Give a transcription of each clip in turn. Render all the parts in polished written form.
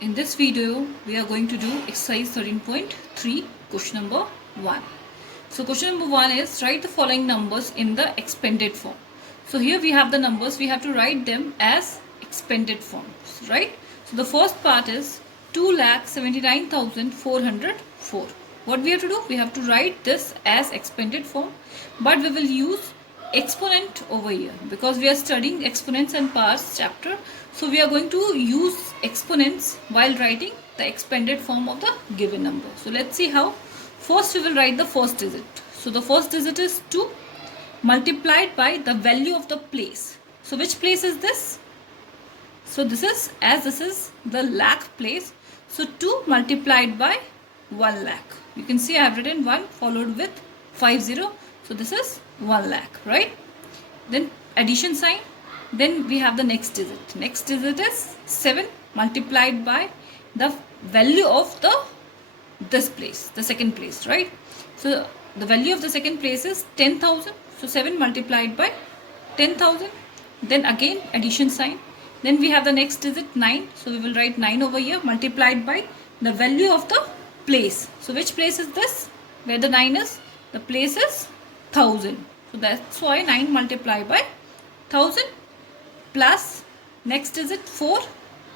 In this video, we are going to do exercise 13.3, question number 1. So question number 1 is write the following numbers in the expanded form. So here we have the numbers, we have to write them as expanded forms, right? So the first part is 2,79,404. What we have to do? We have to write this as expanded form, but we will use exponent over here because we are studying exponents and powers chapter. So we are going to use exponents while writing the expanded form of the given number. So let's see how. First we will write the first digit. So the first digit is 2 multiplied by the value of the place. So which place is this? So this is the lakh place. So 2 multiplied by 1 lakh. You can see I have written 1 followed with 50. So this is 1 lakh, right? Then addition sign. Then we have the next digit. Next digit is 7 multiplied by the value of this place, the second place, right? So the value of the second place is 10,000. So 7 multiplied by 10,000. Then again addition sign. Then we have the next digit 9. So we will write 9 over here multiplied by the value of the place. So which place is this? Where the 9 is? The place is 1000. So that's why 9 multiplied by 1000 plus next digit 4.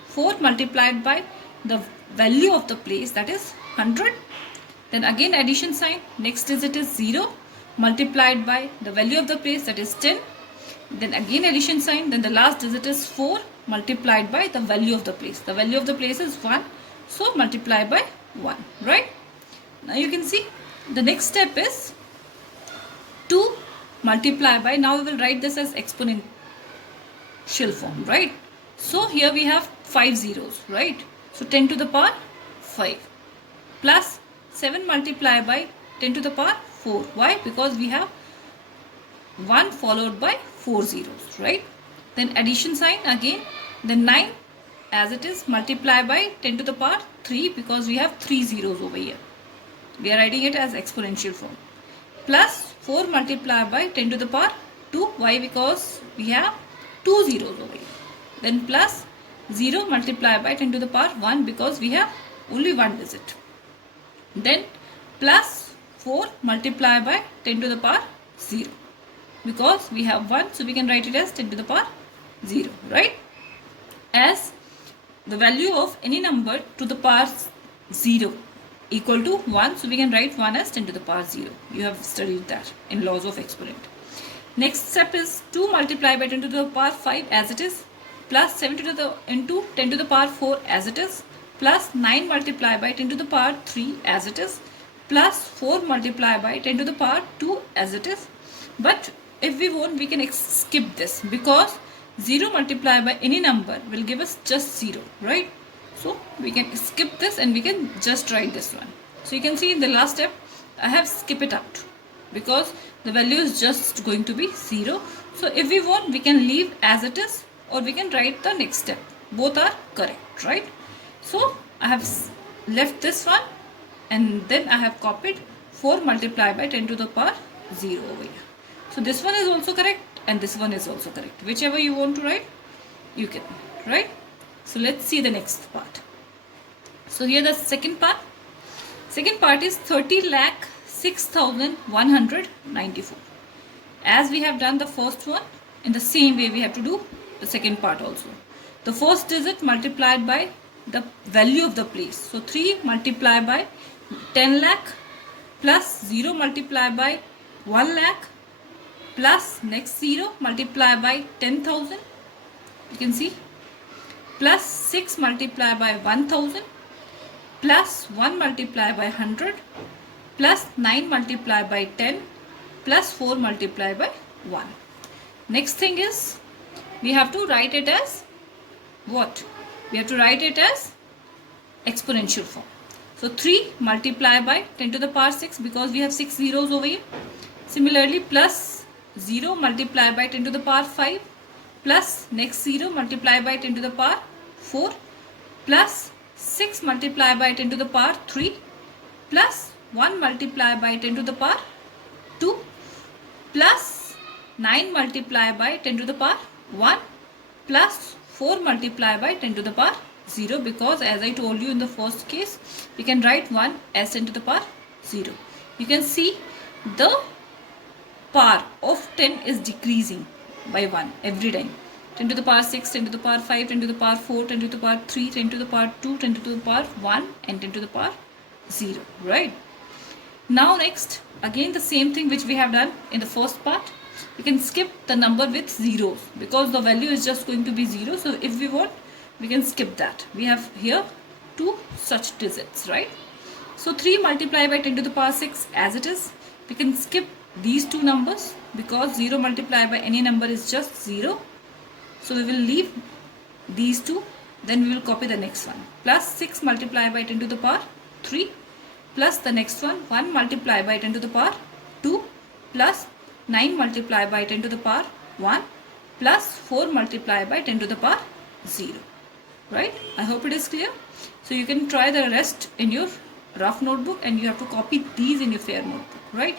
4 multiplied by the value of the place, that is 100. Then again addition sign. Next digit is 0 multiplied by the value of the place, that is 10. Then again addition sign. Then the last digit is 4 multiplied by the value of the place. The value of the place is 1. So multiply by 1, right? Now you can see the next step is 2 multiply by, now we will write this as exponential form, right? So here we have 5 zeros, right? So 10 to the power 5 plus 7 multiply by 10 to the power 4. Why? Because we have 1 followed by 4 zeros, right? Then addition sign again. Then 9 as it is multiply by 10 to the power 3 because we have 3 zeros over here. We are writing it as exponential form. Plus 4 multiply by 10 to the power 2. Why? Because we have 2 zeros over here. Then plus 0 multiply by 10 to the power 1 because we have only one digit. Then plus 4 multiply by 10 to the power 0 because we have 1, so we can write it as 10 to the power 0, right? As the value of any number to the power 0 equal to 1, so we can write 1 as 10 to the power 0. You have studied that in laws of exponent. Next step is 2 multiplied by 10 to the power 5 as it is, plus 7 to the into 10 to the power 4 as it is, plus 9 multiplied by 10 to the power 3 as it is, plus 4 multiplied by 10 to the power 2 as it is. But if we want, we can skip this because 0 multiplied by any number will give us just 0, right? So we can skip this and we can just write this one. So you can see in the last step I have skipped it out because the value is just going to be 0. So if we want, we can leave as it is or we can write the next step. Both are correct, right? So I have left this one and then I have copied 4 multiplied by 10 to the power 0 over here. So this one is also correct and this one is also correct. Whichever you want to write, you can, right? So let's see the next part. So here the second part. Second part is 30,06,194. As we have done the first one, in the same way we have to do the second part also. The first digit multiplied by the value of the place. So 3 multiplied by 10 lakh plus 0 multiplied by 1 lakh plus next 0 multiplied by 10,000. You can see plus 6 multiplied by 1000 plus 1 multiplied by 100 plus 9 multiplied by 10 plus 4 multiplied by 1. Next thing is we have to write it as what? We have to write it as exponential form. So 3 multiplied by 10 to the power 6 because we have 6 zeros over here. Similarly plus 0 multiplied by 10 to the power 5 plus next 0 multiplied by 10 to the power 4 plus 6 multiplied by 10 to the power 3 plus 1 multiplied by 10 to the power 2 plus 9 multiplied by 10 to the power 1 plus 4 multiplied by 10 to the power 0, because as I told you in the first case, we can write 1 as 10 to the power 0. You can see the power of 10 is decreasing by 1 every time. 10 to the power 6, 10 to the power 5, 10 to the power 4, 10 to the power 3, 10 to the power 2, 10 to the power 1 and 10 to the power 0, right? Now next, again the same thing which we have done in the first part. We can skip the number with zeros because the value is just going to be 0. So if we want, we can skip that. We have here 2 such digits, right? So 3 multiplied by 10 to the power 6 as it is. We can skip these two numbers because 0 multiplied by any number is just 0. So we will leave these two. Then we will copy the next one. Plus 6 multiplied by 10 to the power 3. Plus the next one, 1 multiplied by 10 to the power 2. Plus 9 multiplied by 10 to the power 1. Plus 4 multiplied by 10 to the power 0. Right? I hope it is clear. So you can try the rest in your rough notebook and you have to copy these in your fair notebook. Right?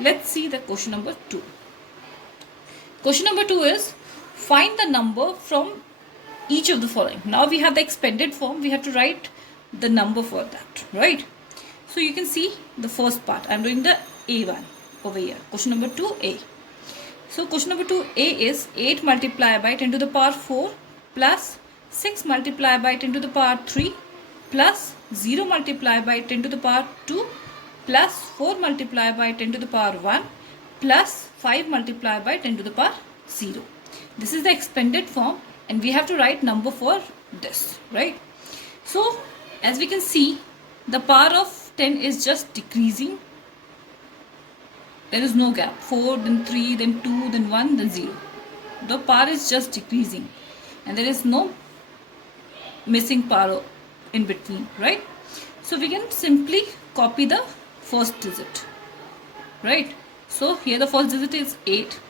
Let's see the question number 2. Question number 2 is, find the number from each of the following. Now we have the expanded form. We have to write the number for that. Right? So you can see the first part. I am doing the A1 over here. Question number 2A. So question number 2A is 8 multiplied by 10 to the power 4 plus 6 multiplied by 10 to the power 3 plus 0 multiplied by 10 to the power 2 plus 4 multiplied by 10 to the power 1 plus 5 multiplied by 10 to the power 0. This is the expanded form and we have to write number for this, right? So as we can see, the power of 10 is just decreasing. There is no gap. 4, then 3, then 2, then 1, then 0. The power is just decreasing and there is no missing power in between, right? So we can simply copy the first digit, right? So here the first digit is 8.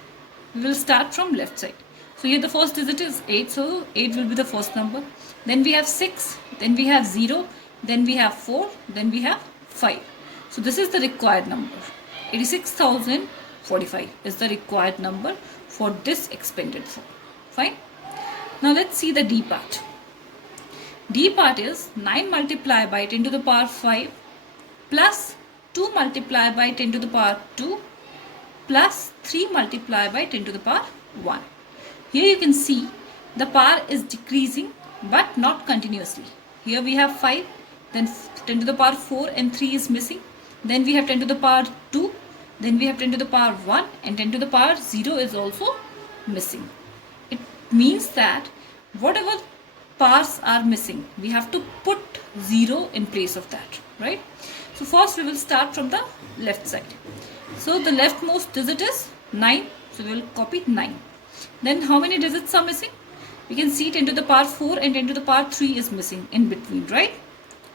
We will start from left side. So here the first digit is 8. So 8 will be the first number. Then we have 6. Then we have 0. Then we have 4. Then we have 5. So this is the required number. 86,045 is the required number for this expanded form. Fine. Now let's see the D part. D part is 9 multiplied by 10 to the power 5 plus 2 multiplied by 10 to the power 2 plus 3 multiplied by 10 to the power 1. Here you can see the power is decreasing but not continuously. Here we have 5, then 10 to the power 4 and 3 is missing. Then we have 10 to the power 2, then we have 10 to the power 1 and 10 to the power 0 is also missing. It means that whatever powers are missing, we have to put 0 in place of that, right? So first we will start from the left side. So the leftmost digit is 9, so we will copy 9. Then how many digits are missing? We can see 10 to the power 4 and 10 to the power 3 is missing in between, right?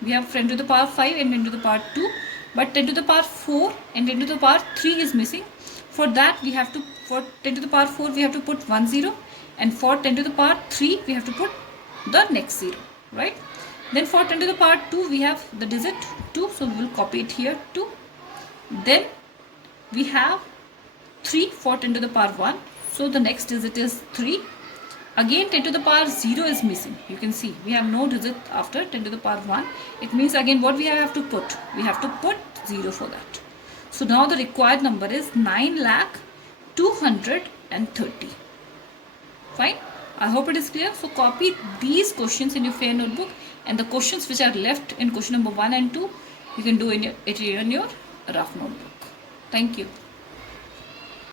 We have 10 to the power 5 and 10 to the power 2, but 10 to the power 4 and 10 to the power 3 is missing. For that we have to, for 10 to the power 4 we have to put 1 0, and for 10 to the power 3 we have to put the next 0, right? Then for 10 to the power 2 we have the digit 2, so we will copy it here 2. Then we have 3 for 10 to the power 1, so the next digit is 3. Again 10 to the power 0 is missing. You can see we have no digit after 10 to the power 1. It means again what we have to put? We have to put 0 for that. So now the required number is 9,230. Fine. I hope it is clear. So copy these questions in your fair notebook, and the questions which are left in question number 1 and 2 you can do in your rough notebook. Thank you.